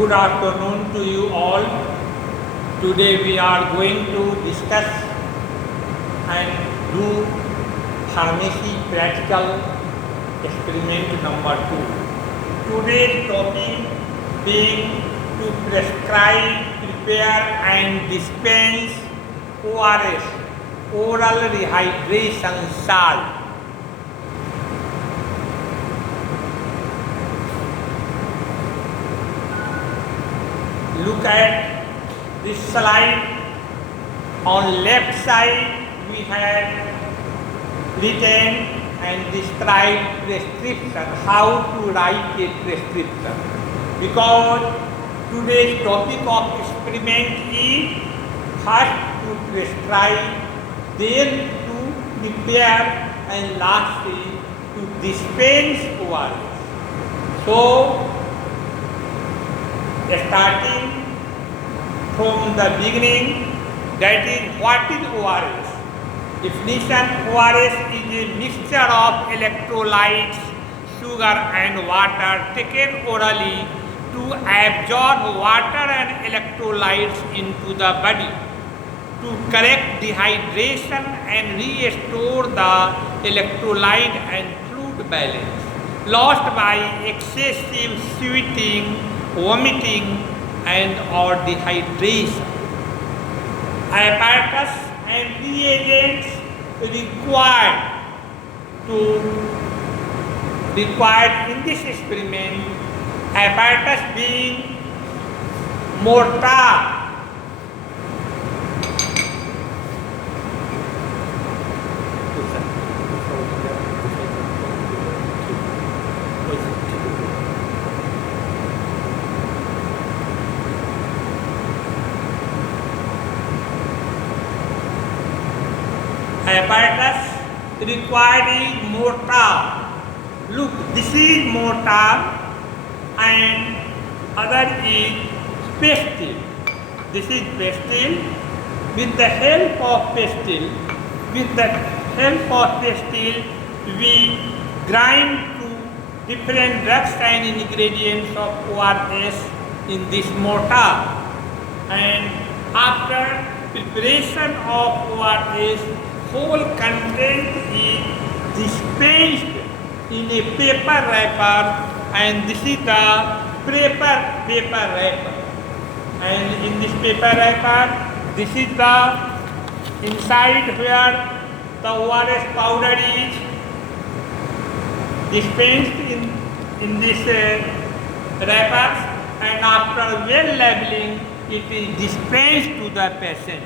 Good afternoon to you all. Today we are going to discuss and do pharmacy practical experiment number 2. Today's topic being to prescribe, prepare and dispense ORS, oral rehydration salt. Look at this slide. On left side we have written and described prescription, how to write a prescription. Because today's topic of experiment is first to prescribe, then to prepare and lastly to dispense ORS. So starting from the beginning, that is what is ORS? Definition: ORS is a mixture of electrolytes, sugar and water taken orally to absorb water and electrolytes into the body to correct dehydration and restore the electrolyte and fluid balance lost by excessive sweating, vomiting and or dehydration. Apparatus and reagents required in this experiment. Apparatus being mortar, apparatus required is mortar. Look, this is mortar and other is pestle. This is pestle. With the help of pestle, we grind to different drugs and ingredients of ORS in this mortar. And after preparation of ORS, whole content is dispensed in a paper wrapper, and this is the paper wrapper. And in this paper wrapper, this is the inside where the ORS powder is dispensed in this wrappers, and after well labeling, it is dispensed to the patient.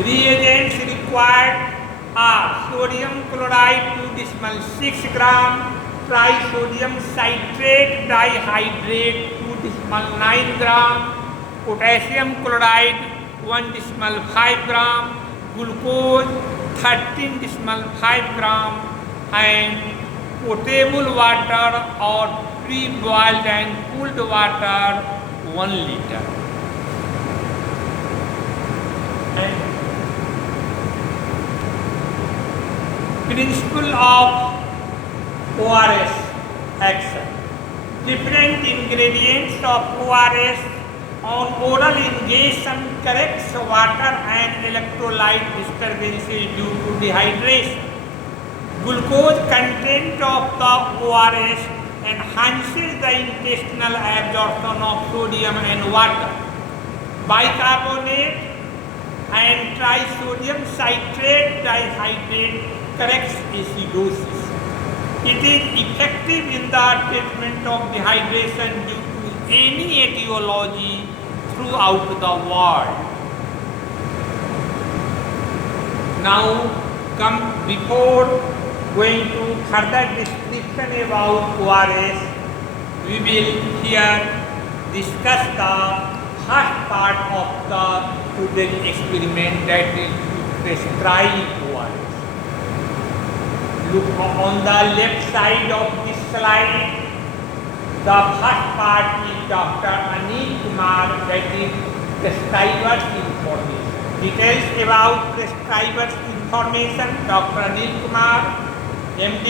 Reagents required are sodium chloride 2 gram, trisodium citrate dihydrate 2 gram, potassium chloride 1 gram, glucose 13 gram, and potable water or pre-boiled and cooled water 1 liter. And principle of ORS action. Different ingredients of ORS on oral ingestion corrects water and electrolyte disturbances due to dehydration. Glucose content of the ORS enhances the intestinal absorption of sodium and water. Bicarbonate and trisodium citrate dihydrate corrects acidosis. It is effective in the treatment of dehydration due to any etiology throughout the world. Now, before going to further description about ORS, we will here discuss the first part of the today's experiment, that is to prescribe ORS. Look on the left side of this slide. The first part is Dr. Anil Kumar, that is prescriber's information. Details about prescriber's information: Dr. Anil Kumar, MD,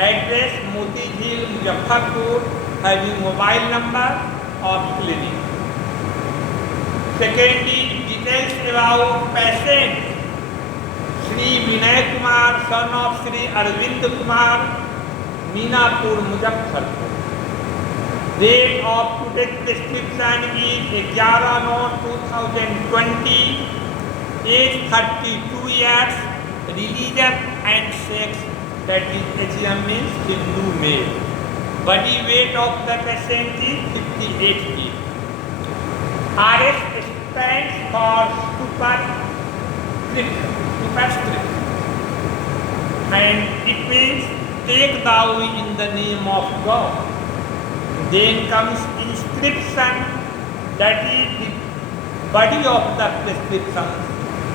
Address Moti Jheel, Muzaffarpur, having mobile number of clinic. Secondly, details about patient Shri Vinay Kumar, son of Shri Arvind Kumar, Meenapur, Muzaffarpur. Date of today's prescription is 11/9/2020. Age 32 years. Religion and sex, that is HM means Hindu male. Body weight of the patient is 58 kg. RS stands for superscript, and it means take thou in the name of God. Then comes inscription, that is the body of the prescription,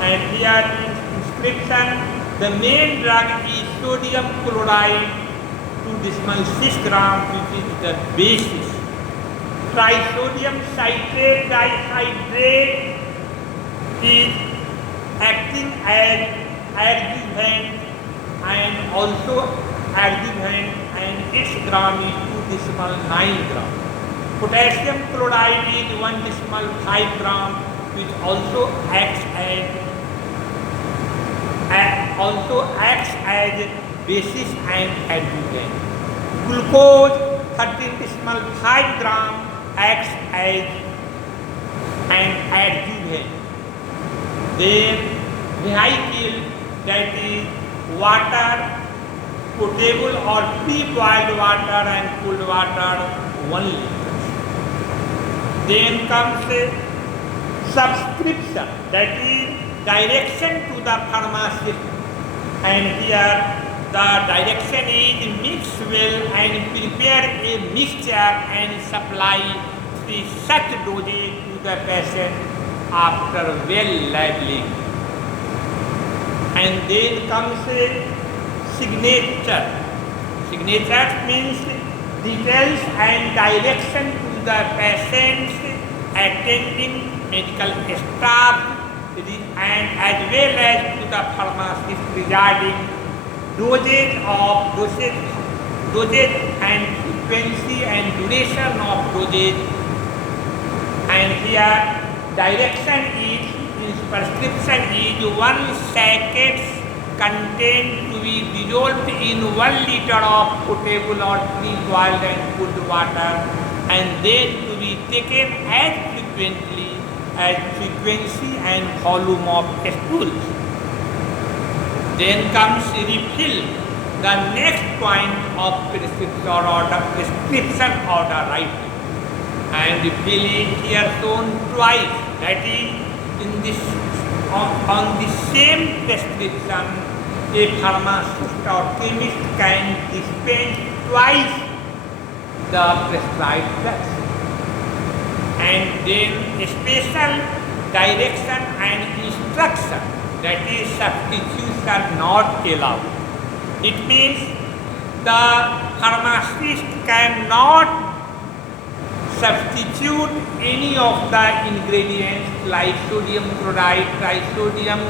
and here is inscription. The main drug is sodium chloride 2.6 gram, which is the basis. Trisodium citrate dihydrate is acting as adjuvant and also adjuvant, and its gram is 2.9 gram. Potassium chloride is 1.5 gram, which also acts as basis and adjuvant. Glucose 13.5 gram acts as an adjuvant. Then vehicle, that is water, potable or pre-boiled water and cold water 1 liter. Then comes subscription, that is direction to the pharmacist, and here the direction is mix well and prepare a mixture and supply such dosage to the patient after well labeling. And then comes signature. Signature means details and direction to the patient's attending medical staff and as well as to the pharmacist regarding dosage and frequency and duration of dosage. And here direction is, prescription is 1 sachet contained to be dissolved in 1 liter of potable or pre-boiled and cooled water, and then to be taken as frequency and volume of stools. Then comes refill, the next point of prescription order writing. And refill is here shown twice, that is in this on the same prescription a pharmacist or chemist can dispense twice the prescribed drugs. And then special direction and instruction, that is substitution not allowed. It means the pharmacist cannot substitute any of the ingredients like sodium chloride, trisodium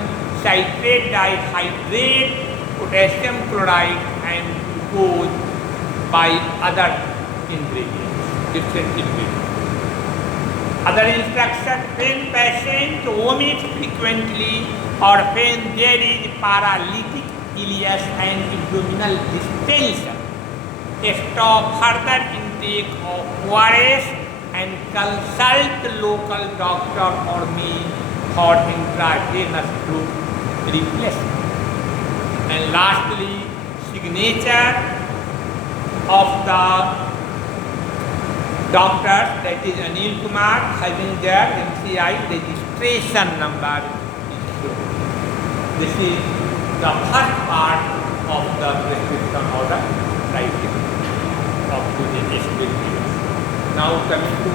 citrate dihydrate, potassium chloride and glucose by other ingredients, different ingredients. Other instruction, when patient vomits frequently or when there is paralytic ileus and abdominal distension, stop further intake of ORS and consult local doctor or me for intravenous fluid replacement. And lastly, signature of the doctors, that is Anil Kumar, having their MCI registration number is shown. This is the first part of the prescription order writing of the experience. Now coming to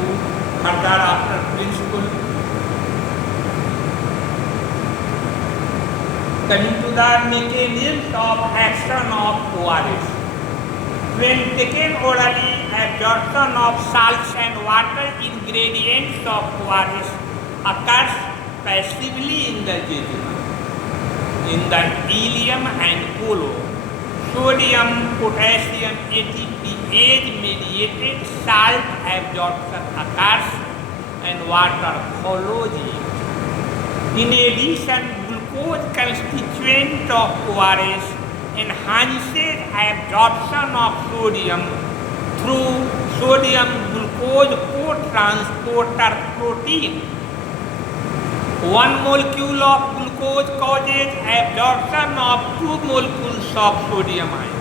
further after principle, coming to the mechanisms of action of ORS. When taken orally, absorption of salts and water ingredients of ORS occurs passively in the jejunum, in the ileum and colon. sodium, potassium, ATP age-mediated salt absorption occurs and water follows it. In addition, glucose constituent of ORS enhances absorption of sodium through sodium glucose cotransporter protein. One molecule of glucose causes absorption of 2 molecules of sodium ion.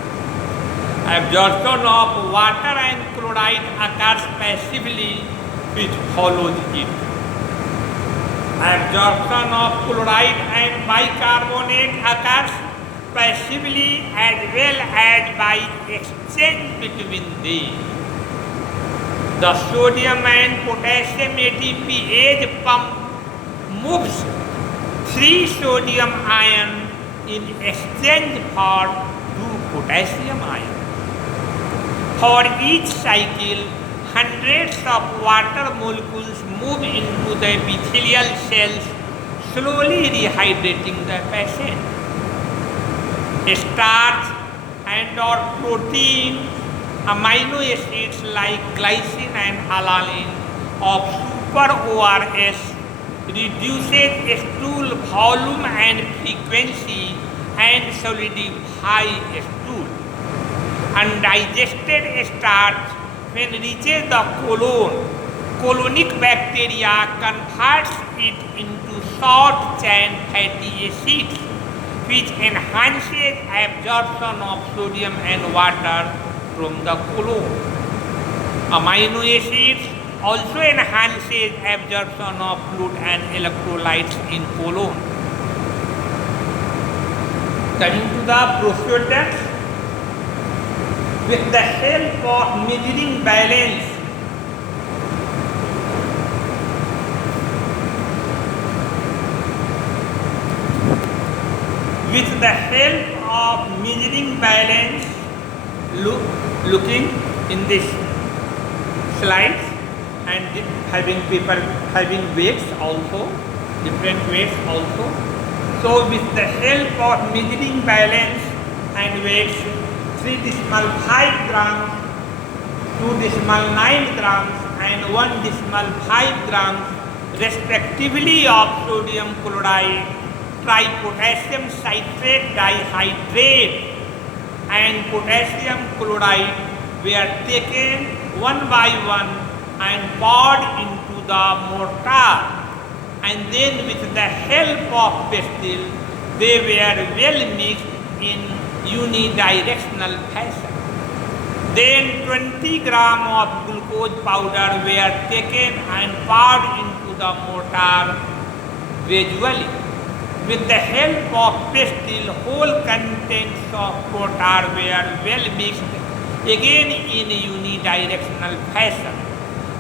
Absorption of water and chloride occurs passively, which follows it. Absorption of chloride and bicarbonate occurs passively as well as by exchange between them. The sodium and potassium ATP age pump moves 3 sodium ion in exchange for 2 potassium ion. For each cycle, hundreds of water molecules move into the epithelial cells, slowly rehydrating the patient. Starch and/or protein, amino acids like glycine and alanine of super ORS reduces stool volume and frequency and solidify stool. Undigested starch, when reaches the colon, colonic bacteria converts it into short-chain fatty acids, which enhances absorption of sodium and water from the colon. Amino acids also enhances absorption of fluid and electrolytes in colon. Coming to the prostatax, with the help of measuring balance, looking in this slides and having weights also, different weights also. So with the help of measuring balance and weights, 3.5 grams, 2.9 grams and 1.5 grams respectively of sodium chloride, tripotassium citrate dihydrate and potassium chloride were taken one by one and poured into the mortar, and then with the help of pestle they were well mixed in unidirectional fashion. Then 20 grams of glucose powder were taken and poured into the mortar gradually. With the help of pestle, whole contents of mortar were well mixed again in unidirectional fashion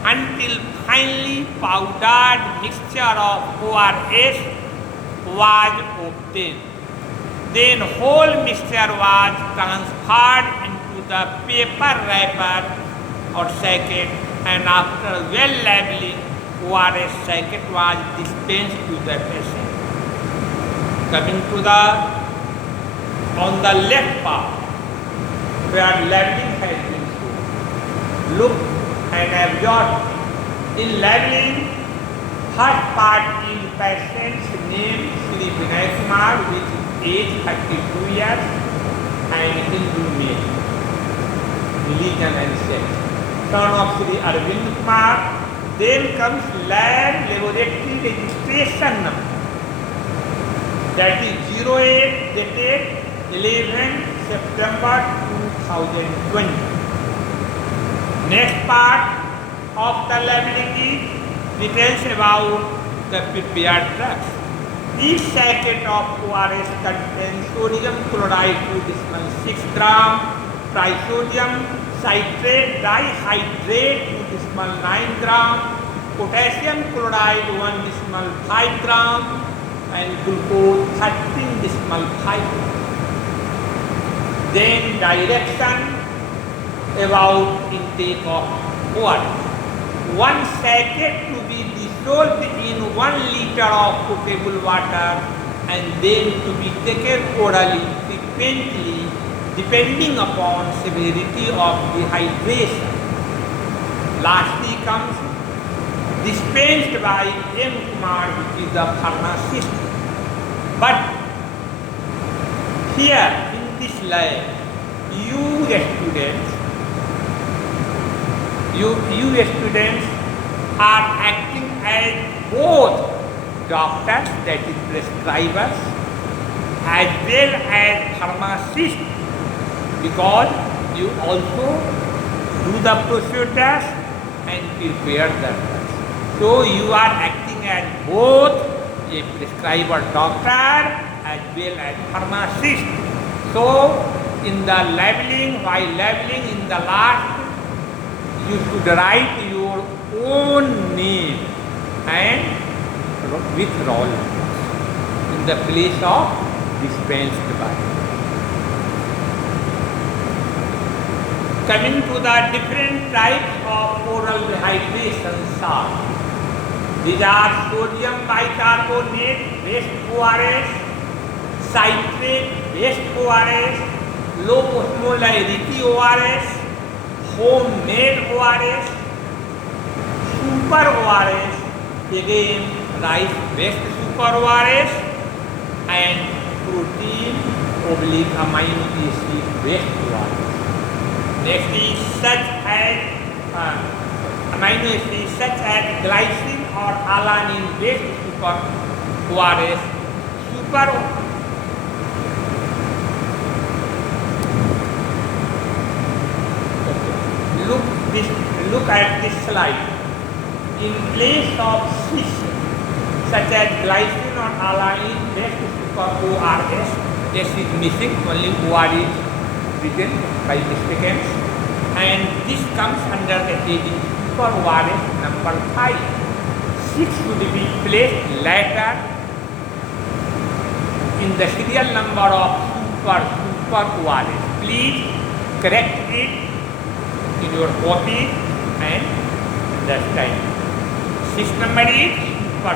until finally powdered mixture of ORS was obtained. Then whole mixture was transferred into the paper wrapper or sacket, and after well labeling, ORS sacket was dispensed to the patient. Coming to on the left part, where labeling has been shown. Look and absorb. In labeling, first part is patient's name, Sri Vinay Kumar, which age 32 years and Hindu male, religion and sex. Son of Sri Arvind Kumar. Then comes laboratory registration number, that is 08 dated 11 September 2020. Next part of the labeling is details about the prepared drugs. Each sacket of ORS contains sodium chloride 2.6 gram, trisodium citrate dihydrate 2.9 gram, potassium chloride 1.5 gram, and glucose 13.5 gram. Then direction about intake of ORS. 1 sacket to be dissolved in 1 liter of potable water and then to be taken orally frequently depending upon severity of dehydration. Lastly comes dispensed by M. Kumar, which is the pharmacist. But here in this lab, you students are acting as both doctors, that is prescribers, as well as pharmacists, because you also do the procedures and prepare the drugs. So you are acting as both a prescriber doctor as well as pharmacist. So in the labeling, while labeling in the last, you should write your own name and with roll number in the place of dispensed by. Coming to the different types of oral rehydration salts. These are sodium bicarbonate based ORS, citrate based ORS, low osmolarity ORS, homemade ORS, super ORS, again rice based super ORS, and protein/amino acid based ORS. Next is such as amino acids such as glycine or alanine based super ORS, Look at this slide. In place of cis such as glycine or alanine based super ORS, S is missing, only OR is written by mistaken, and this comes under the heading super ORS number 5. 6 should be placed later in the serial number of super ORS. Please correct it in your copy and understand. 6 number is super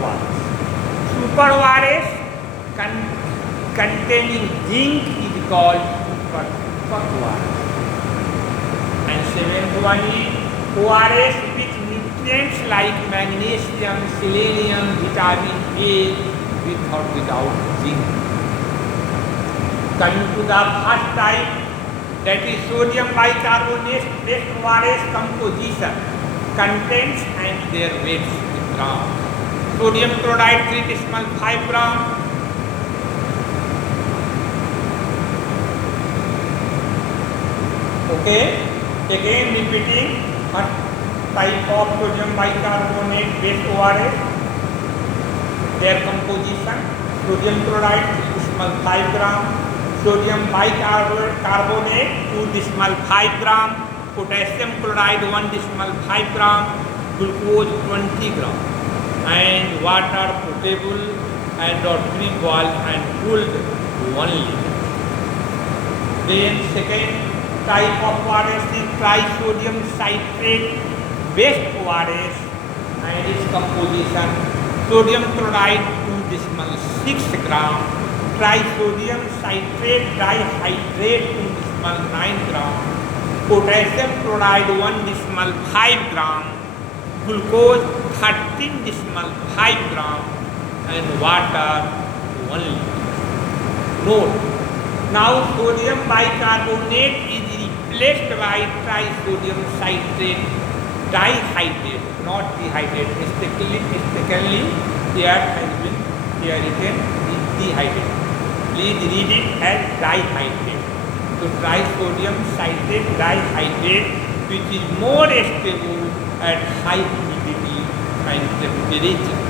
ORS. Super ORS containing zinc is called super ORS. And 7th one is ORS with nutrients like magnesium, selenium, vitamin A with or without zinc. Coming to the first type, that is sodium bicarbonate based ORS composition, contents and their weights in grams. Sodium chloride 3.5 gram, okay, again repeating first type of sodium bicarbonate based ORS, their composition: sodium chloride 3.5 gram, sodium bicarbonate 2.5 gram, potassium chloride 1.5 gram, glucose 20 gram, and water potable and or pre-boiled and cooled 1 liter. Then second type of ORS is trisodium citrate based ORS, and its composition: sodium chloride 2.6 gram, trisodium citrate dihydrate 2.9 gram, potassium chloride 1.5 gram, glucose 13.5 gram, and water 1 liter. Note: now sodium bicarbonate is replaced by trisodium citrate dihydrate, not dehydrate. Mistakenly here has been written dehydrate. Please read it as dihydrate. So trisodium citrate dihydrate, which is more stable at high humidity and temperature.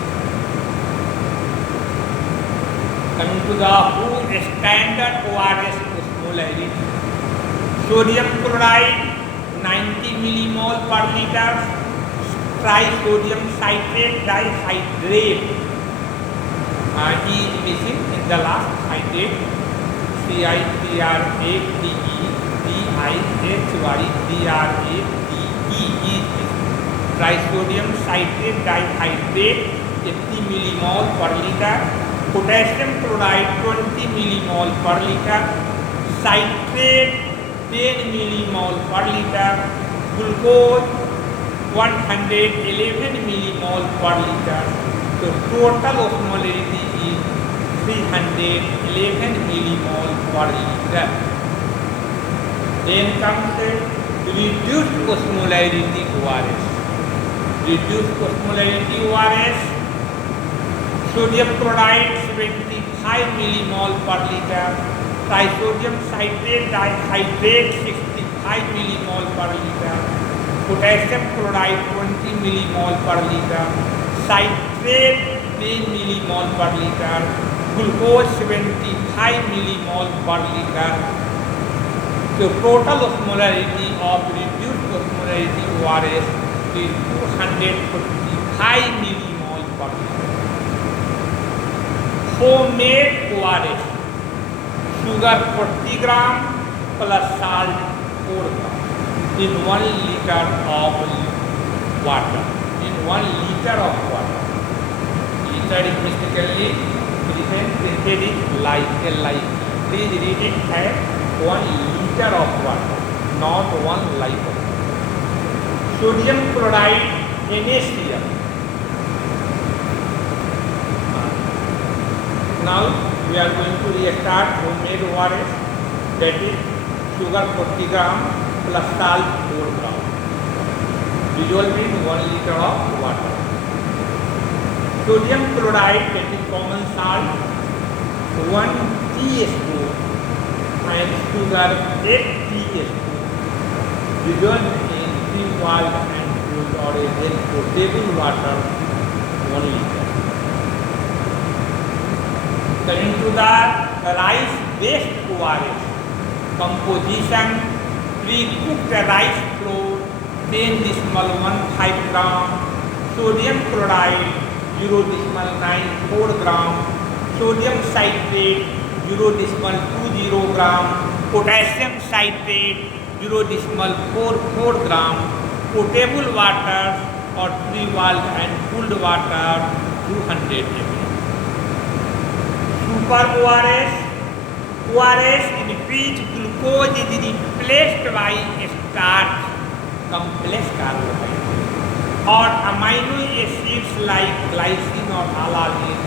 Coming to the whole standard ORS osmolarity: sodium chloride 90 millimole per liter, trisodium citrate dihydrate is missing in the last hydrate, CITRATE DIHYDRATE is missing. Trisodium citrate dihydrate 80 millimole per liter, potassium chloride 20 millimole per liter, citrate 10 millimole per liter, glucose 111 millimole per liter. So total osmolarity is 311 millimole per liter. Then comes the reduced osmolarity ORS. Reduced osmolarity ORS, sodium chloride 75 millimole per liter, trisodium citrate dihydrate 65 millimole per liter, potassium chloride 20 millimole per liter, citrate 10 millimole per liter, glucose 75 millimole per liter. So total osmolarity of reduced osmolarity ORS is 245 millimole per liter. Homemade ORS, sugar 40 gram plus salt 4 gram in 1 liter of water. In 1 liter of water. Liter is mystically printed it like a light. Please read it as 1 liter of water, not 1 liter. Sodium chloride NaCl. Now we are going to restart homemade ORS, that is sugar 40 gram plus salt 4 gram. Dissolved in 1 liter of water. Sodium chloride, that is common salt, 1 teaspoon and sugar 8 teaspoon. Dissolved in pre-boiled and cooled or a then potable water 1 liter. Coming to the rice-based ORS, composition: pre-cooked rice flour 10.15 gram, sodium chloride 0.94 gram, sodium citrate 0.20 gram, potassium citrate 0.44 gram, potable water or pre-boiled and cooled water 200 ml. Super ORS, ORS in which glucose is replaced by starch, complex carbohydrate, or amino acids like glycine or alanine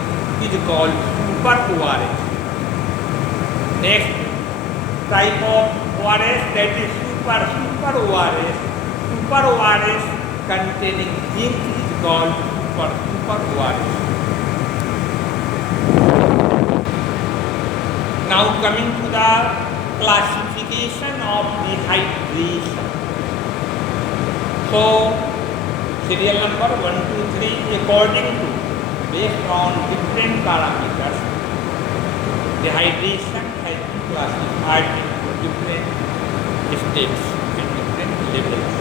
is called super ORS. Next type of ORS, that is super ORS. Super ORS containing zinc is called super ORS. Now coming to the classification of dehydration. So serial number 1, 2, 3 according to based on different parameters, dehydration has been classified into different states and different levels.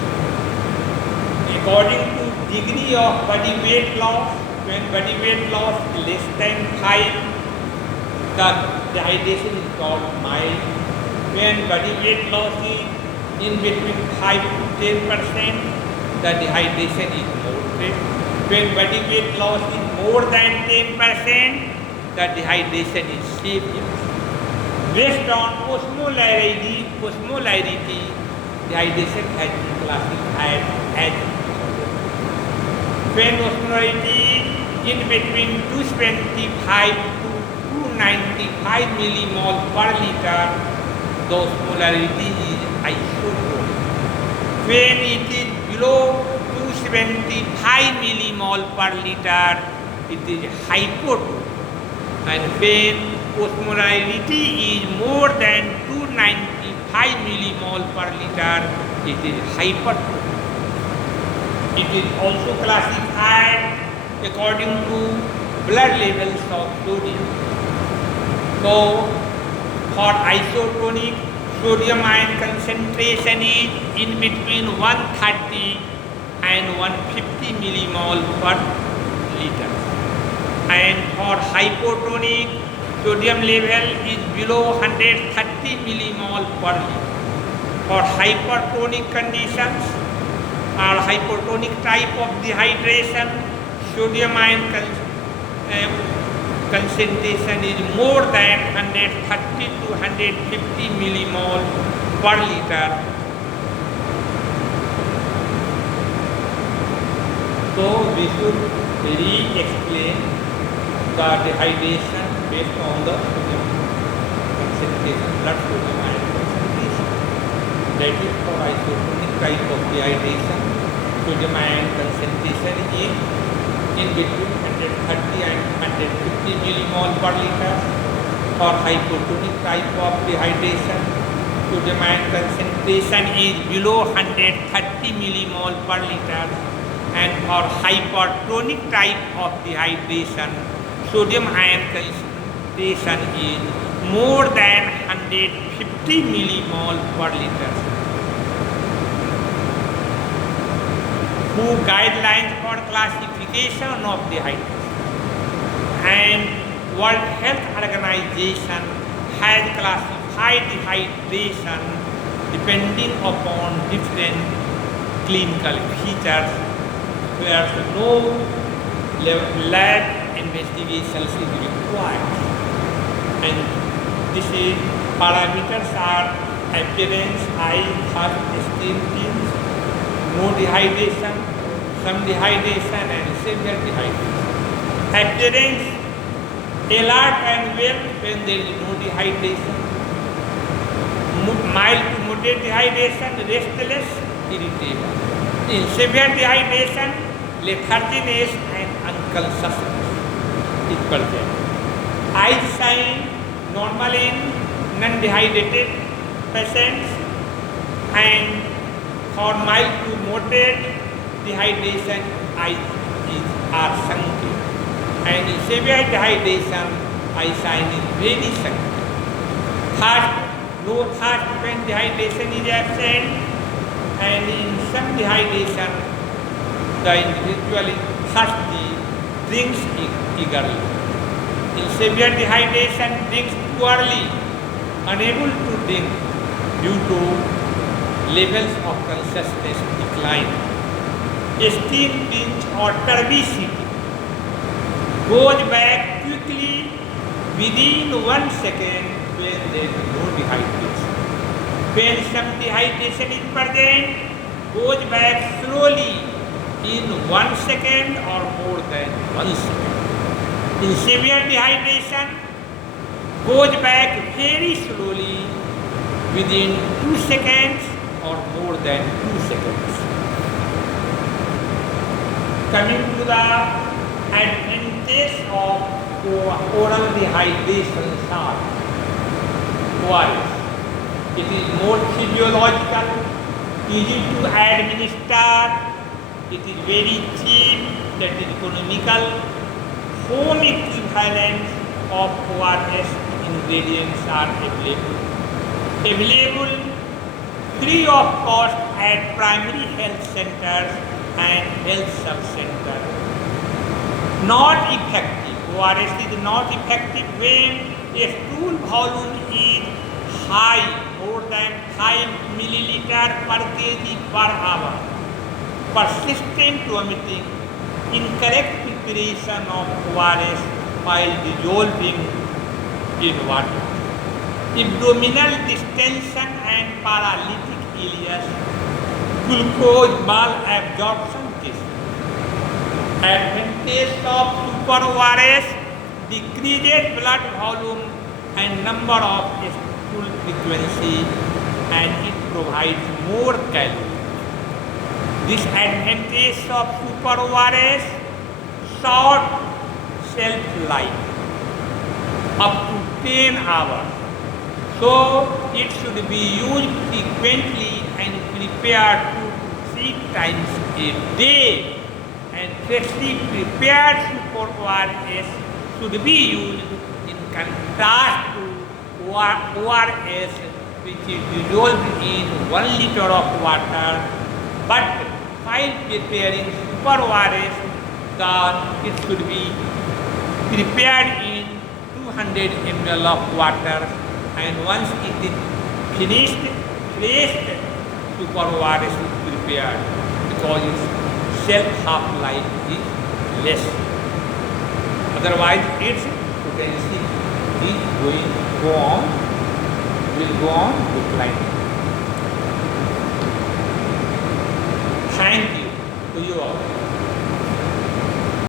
According to degree of body weight loss, when body weight loss is less than 5, the dehydration is called mild. When body weight loss is in between 5 to 10%, the dehydration is moderate. When body weight loss is more than 10%, the dehydration is severe. Based on osmolarity, dehydration has been classified as when osmolarity in between 225 to 295 millimole per liter, the osmolarity is isotonic. When it is below 275 millimole per liter, it is hypotonic. And when osmolarity is more than 295 millimole per liter, it is hypertonic. It is also classified according to blood levels of sodium. So, for isotonic, sodium ion concentration is in between 130 and 150 millimole per liter. And for hypotonic, sodium level is below 130 millimole per liter. For hypertonic conditions or hypertonic type of dehydration, sodium ion concentration is more than 130 to 150 millimole per liter. So we should re-explain the dehydration based on the sodium concentration, blood sodium ion concentration. That is for isotonic type of dehydration. Sodium ion concentration is in between 130 and 150 millimole per liter. For hypotonic type of dehydration, sodium ion concentration is below 130 millimole per liter. And for hypertonic type of dehydration, sodium ion concentration is more than 150 millimole per liter. Who guidelines for classification of dehydration, and World Health Organization has classified dehydration depending upon different clinical features. Where no lab investigations is required, and this is parameters are appearance, eye, heart, skin, teeth, no dehydration, some dehydration, and severe dehydration. Appearance, alert and well when there is no dehydration. Mild to moderate dehydration, restless, irritable. In severe dehydration, letharginess and unconsciousness is present. Eye sign normal in non-dehydrated patients, and for mild to moderate dehydration, eyes are sunken. And in severe dehydration, eye sign is very sunken. Thirst, no thirst when dehydration is absent. And in some dehydration, the individual is thirsty, drinks eagerly. In severe dehydration, drinks poorly, unable to drink due to levels of consciousness decline. Skin pinch or turbidity goes back quickly within 1 second when there is no dehydration. When some dehydration is present, goes back slowly in 1 second or more than 1 second. In severe dehydration, goes back very slowly within 2 seconds or more than 2 seconds. Coming to the advantage of oral dehydration salt. Why? It is more physiological, easy to administer, it is very cheap, that is economical. Home equivalents of ORS ingredients are available. Available free of cost at primary health centers and health sub-centers. Not effective. ORS is not effective when a stool volume is high, more than 5 milliliter per kg per hour. Persistent vomiting, incorrect preparation of ORS while dissolving in water. Abdominal distension and paralytic ileus, glucose malabsorption cases. Advantage of super ORS: decreases blood volume and number of stool frequency, and it provides more calories. Disadvantage of super ORS: short shelf life, up to 10 hours. So it should be used frequently and prepared 2 to 3 times a day. And freshly prepared super ORS should be used in contrast to ORS which is dissolved in 1 liter of water. But while preparing super ORS, it should be prepared in 200 ml of water, and once it is finished, fresh super ORS is prepared because its shelf half-life is less. Otherwise, its occupancy is going will go on declining.